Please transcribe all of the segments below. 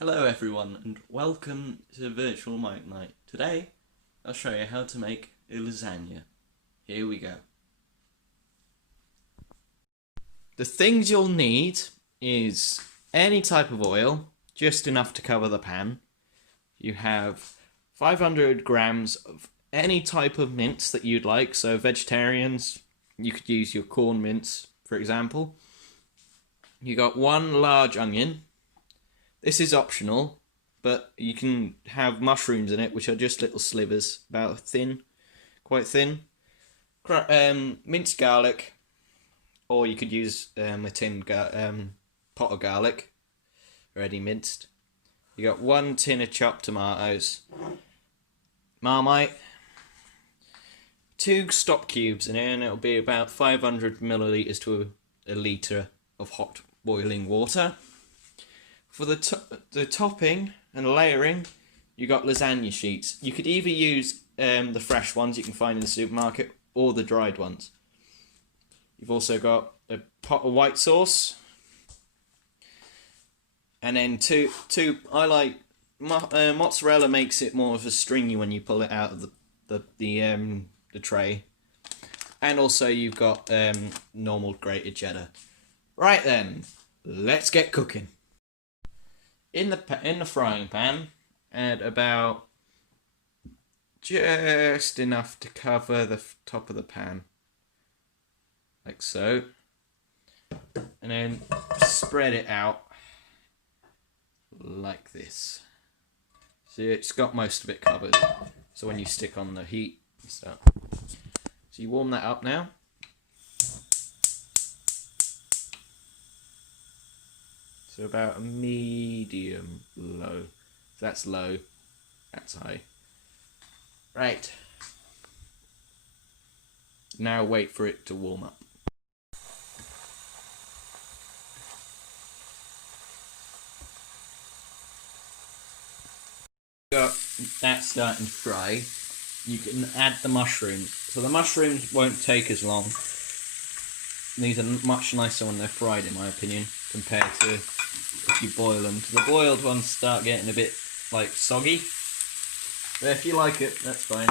Hello everyone and welcome to Virtual Mic Night. Today I'll show you how to make a lasagna. Here we go. The things you'll need is any type of oil, just enough to cover the pan. You have 500 grams of any type of mince that you'd like, so vegetarians, you could use your corn mince for example. You got one large onion. This is optional, but you can have mushrooms in it, which are just little slivers, about thin, quite thin. Minced garlic, or you could use a pot of garlic, already minced. You got one tin of chopped tomatoes, Marmite, 2 stock cubes in here, and it'll be about 500 milliliters to a litre of hot boiling water. For the topping and layering, you got lasagna sheets. You could either use the fresh ones you can find in the supermarket or the dried ones. You've also got a pot of white sauce, and then two. I like mozzarella, makes it more of a stringy when you pull it out of the tray, and also you've got normal grated cheddar. Right then, let's get cooking. In the frying pan, add about just enough to cover the top of the pan, like so, and then spread it out like this. So it's got most of it covered. So when you stick on the heat, so you warm that up now. So about a medium low. So that's low, that's high. Right. Now wait for it to warm up. Got that starting to fry. You can add the mushrooms. So the mushrooms won't take as long. These are much nicer when they're fried, in my opinion, compared to if you boil them. The boiled ones start getting a bit like soggy, but if you like it, that's fine.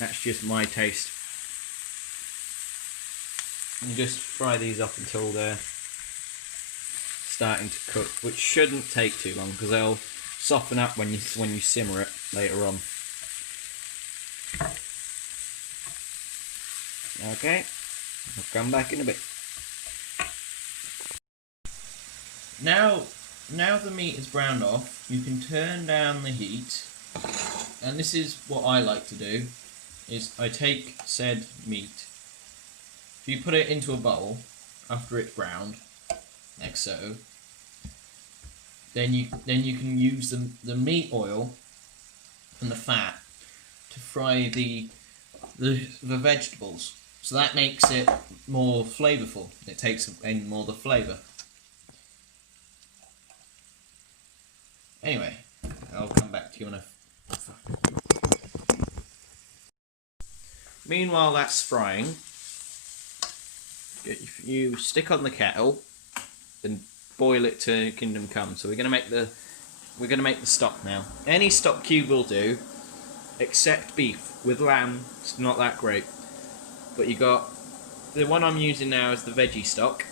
That's just my taste. You just fry these up until they're starting to cook, which shouldn't take too long because they'll soften up when you simmer it later on. Okay, I'll come back in a bit. Now the meat is browned off, you can turn down the heat, and this is what I like to do, is I take said meat, if you put it into a bowl after it's browned, like so, then you can use the meat oil and the fat to fry the vegetables, so that makes it more flavourful, it takes in more the flavour. Anyway, I'll come back to you in a... Meanwhile that's frying, you stick on the kettle and boil it to kingdom come. So we're gonna make the stock now. Any stock cube will do, except beef. With lamb, it's not that great. But you got the one I'm using now is the veggie stock.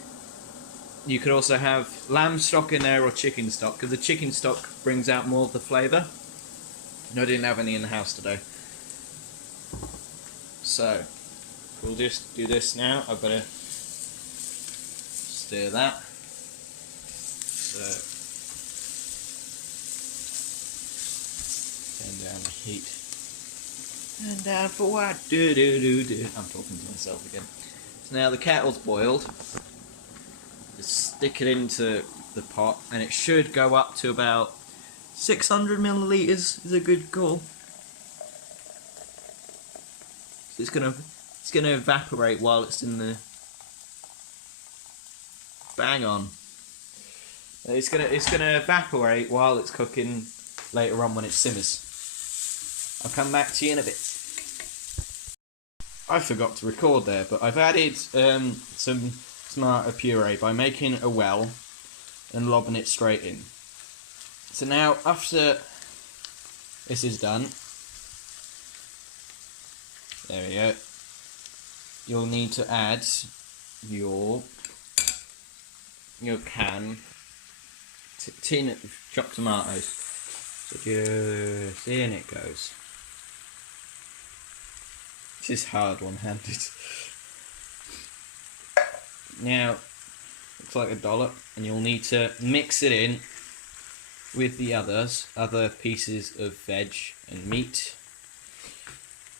You could also have lamb stock in there or chicken stock, because the chicken stock brings out more of the flavour. And I didn't have any in the house today. So, we'll just do this now. I've got to stir that. So, turn down the heat. Turn down for what? I'm talking to myself again. So now the kettle's boiled. Just stick it into the pot, and it should go up to about 600 milliliters. Is a good call. So it's gonna evaporate while it's in the... Bang on. It's gonna evaporate while it's cooking later on when it simmers. I'll come back to you in a bit. I forgot to record there, but I've added some tomato puree by making a well and lobbing it straight in. So now, after this is done, there we go, you'll need to add your can tin of chopped tomatoes. So just in it goes. This is hard one-handed. Now, looks like a dollop, and you'll need to mix it in with the other pieces of veg and meat,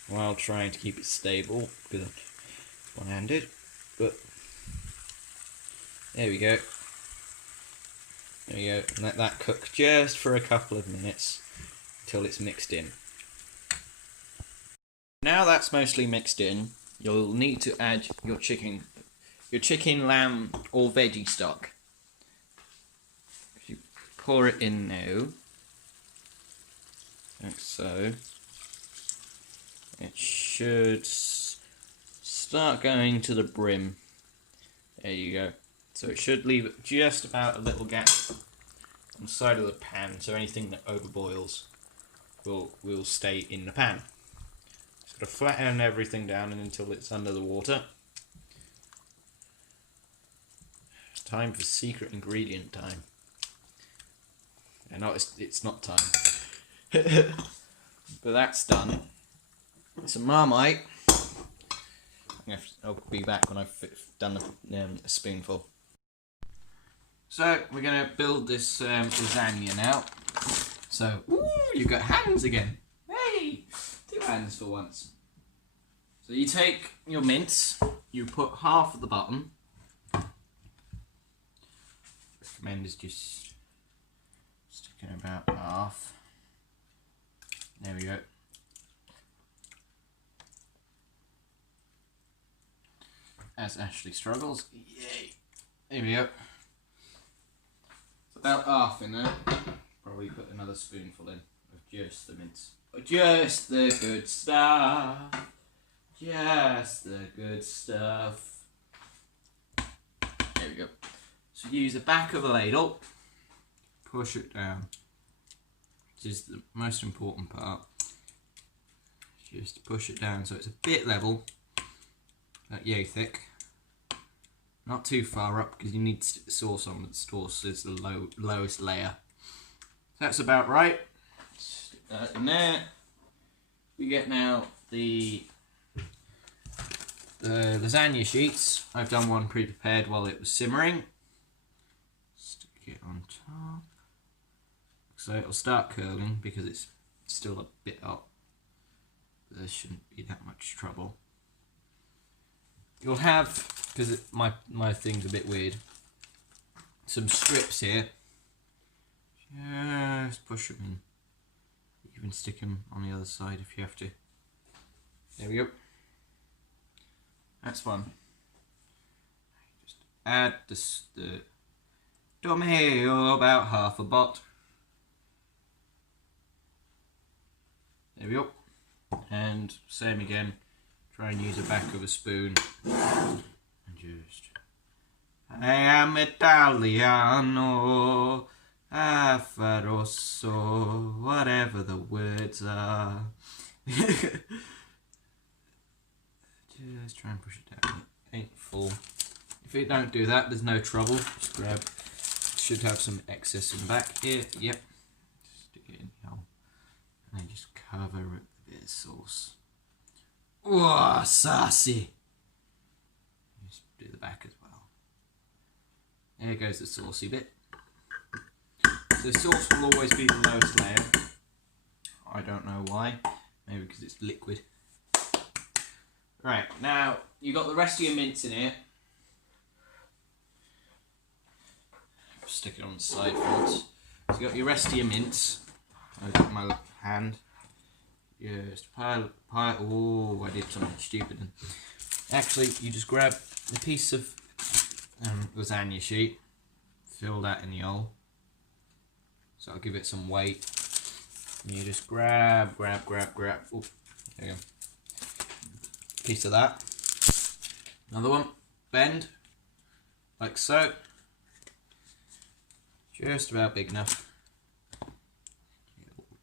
while trying to keep it stable because I'm one-handed. But there we go. There we go. And let that cook just for a couple of minutes until it's mixed in. Now that's mostly mixed in, you'll need to add your chicken, lamb, or veggie stock. You pour it in now, like so. It should start going to the brim. There you go. So it should leave just about a little gap on the side of the pan, so anything that overboils will stay in the pan. Just got to flatten everything down until it's under the water. It's time for secret ingredient time. No, it's not time. But that's done. It's a Marmite. I'll be back when I've done a spoonful. So we're going to build this lasagna now. So, ooh, you've got hands again. Hey, 2 hands for once. So you take your mince, you put half at the bottom. Recommend is just sticking about half. There we go. As Ashley struggles. Yay! There we go. It's about half in there. Probably put another spoonful in of just the mince. Just the good stuff. Just the good stuff. There we go. So use the back of a ladle. Push it down. Which is the most important part. Just push it down so it's a bit level. Not yay thick. Not too far up because you need sauce on, but sauce is the lowest layer. That's about right. Stick that in there. We get now the lasagna sheets. I've done one pre-prepared while it was simmering. Stick it on top. So it'll start curling because it's still a bit hot. There shouldn't be that much trouble. You'll have, because my thing's a bit weird, some strips here. Just push them in. You can stick them on the other side if you have to. There we go. That's one. Just add the tomato, about half a bot. There we go. And same again. Try and use the back of a spoon. And just... I am Italiano, Affaroso, whatever the words are. Just try and push it down. It ain't full. If it don't do that, there's no trouble. Just grab... Should have some excess in the back here. Yep. Stick it in the hole. And then just cover it with a bit of sauce. Oh, saucy! Just do the back as well. There goes the saucy bit. The sauce will always be the lowest layer. I don't know why. Maybe because it's liquid. Right, now you've got the rest of your mince in here. Stick it on the side once. So you've got your rest of your mince. I've got my hand. Just pile. Oh, I did something stupid. Actually, you just grab a piece of lasagna sheet, fill that in the hole. So I'll give it some weight. And you just grab. Oh, there you go. Piece of that. Another one. Bend, like so. Just about big enough.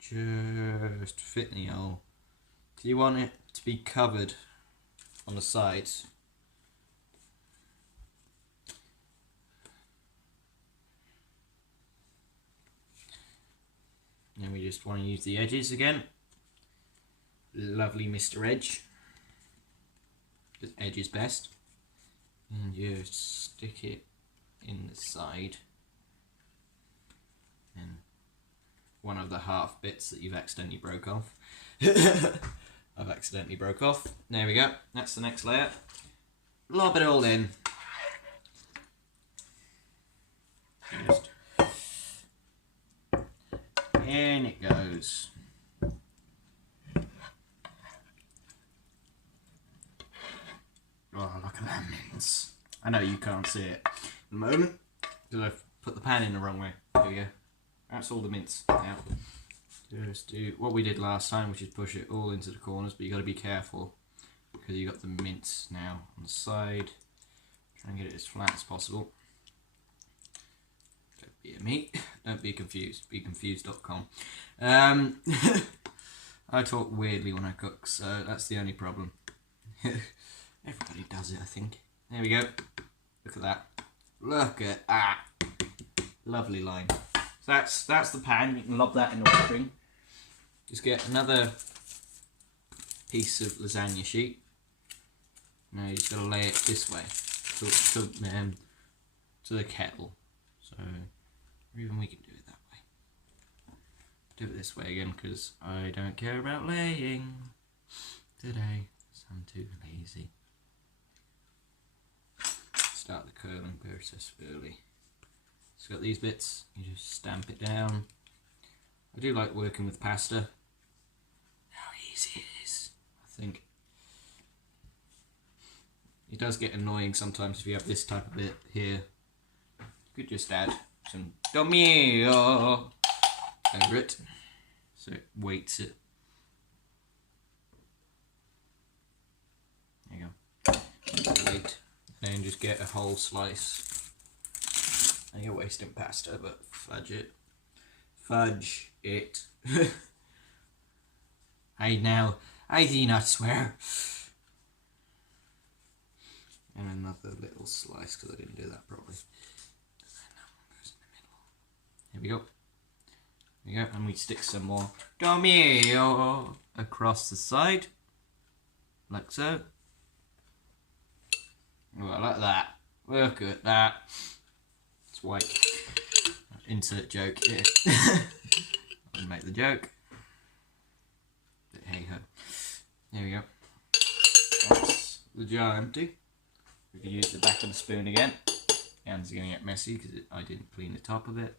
just fit in the hole. You want it to be covered on the sides. And we just want to use the edges again. Lovely Mr. Edge. Because edge is best. And just stick it in the side. And one of the half bits that you've accidentally broke off. I've accidentally broke off. There we go. That's the next layer. Lob it all in. Just in it goes. Oh, look at that mince. I know you can't see it at the moment because I've put the pan in the wrong way. There we go. That's all the mince now. Just do what we did last time, which is push it all into the corners, but you got to be careful because you got the mince now on the side. Try and get it as flat as possible. Don't be a me. Don't be confused. BeConfused.com. I talk weirdly when I cook, so that's the only problem. Everybody does it, I think. There we go. Look at that. Look at that. Lovely line. So that's the pan. You can lob that in the washing. Just get another piece of lasagna sheet. Now you just got to lay it this way to the kettle. So or even we can do it that way. Do it this way again because I don't care about laying today. I'm too lazy. Start the curling process early. So got these bits, you just stamp it down. I do like working with pasta. How easy it is, I think. It does get annoying sometimes if you have this type of bit here. You could just add some domino over it, so it weights it. There you go. Weight, and then just get a whole slice. And you're wasting pasta, but fudge it. Fudge it. I do not swear. And another little slice because I didn't do that properly. And then that one goes in the middle. Here we go. There we go. And we stick some more domino across the side. Like so. Well, like that. Look at that. It's white. Insert joke here. I'll make the joke. But hey ho. There we go. That's the jar empty. We can use the back of the spoon again. Hands are going to get messy because I didn't clean the top of it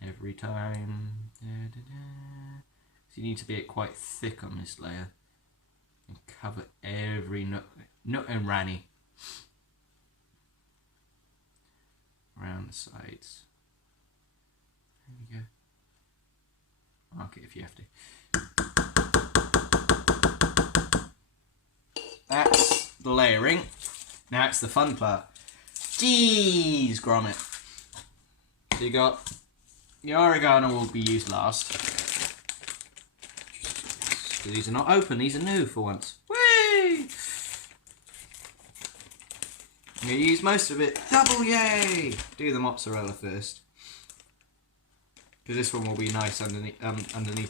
every time. So you need to be quite thick on this layer and cover every nook and cranny around the sides. There we go. Mark it if you have to. That's the layering. Now it's the fun part. Cheese grommet. So you got your oregano will be used last. So these are not open, these are new for once. Whee! I'm going to use most of it. Double yay! Do the mozzarella first. Because this one will be nice underneath,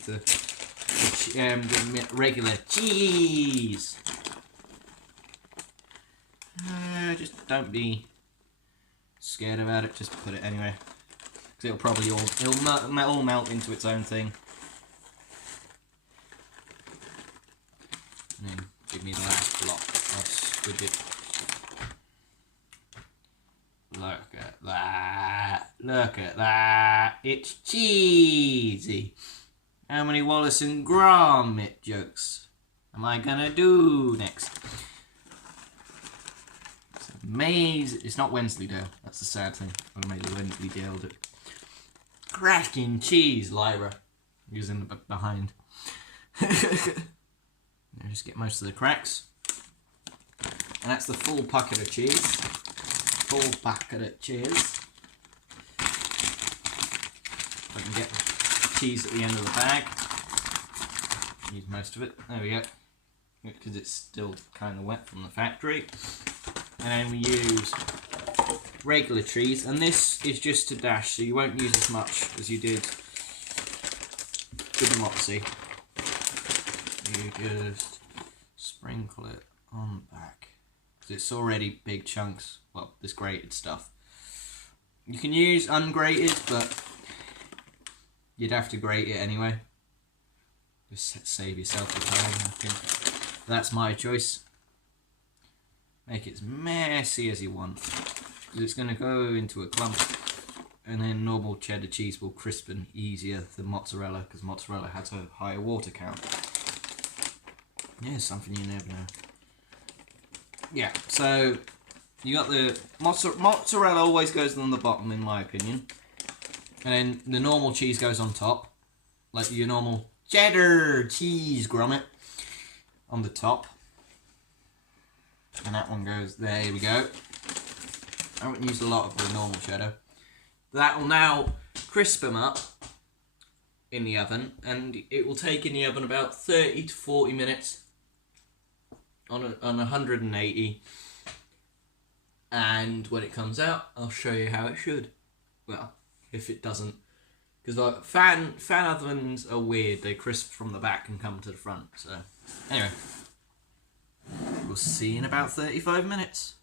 the regular cheese. Just don't be scared about it. Just put it anyway, because it'll probably all melt into its own thing. And then give me the last block of squidget. Look at that! Look at that! It's cheesy. How many Wallace and Gromit jokes am I gonna do next? Amazing. It's not Wensleydale. That's the sad thing. I made the Wensleydale. Cracking cheese, Lyra. Who's in the behind. Now just get most of the cracks. And that's the full packet of cheese. Full packet of cheese. I can get cheese at the end of the bag. Use most of it. There we go. Because it's still kind of wet from the factory. And then we use regular cheese, and this is just to dash, so you won't use as much as you did with the mozzie. You just sprinkle it on the back because it's already big chunks. Well, this grated stuff. You can use ungrated, but you'd have to grate it anyway. Just save yourself the time, I think. That's my choice. Make it as messy as you want, because it's going to go into a clump, and then normal cheddar cheese will crispen easier than mozzarella, because mozzarella has a higher water count. Yeah, something you never know. Yeah, so you got the mozzarella always goes on the bottom, in my opinion, and then the normal cheese goes on top, like your normal cheddar cheese gromit on the top. And that one goes, there we go. I haven't used a lot of the normal cheddar. That will now crisp them up in the oven, and it will take in the oven about 30 to 40 minutes on 180. And when it comes out, I'll show you how it should. Well, if it doesn't, because fan ovens are weird. They crisp from the back and come to the front. So anyway. We'll see in about 35 minutes.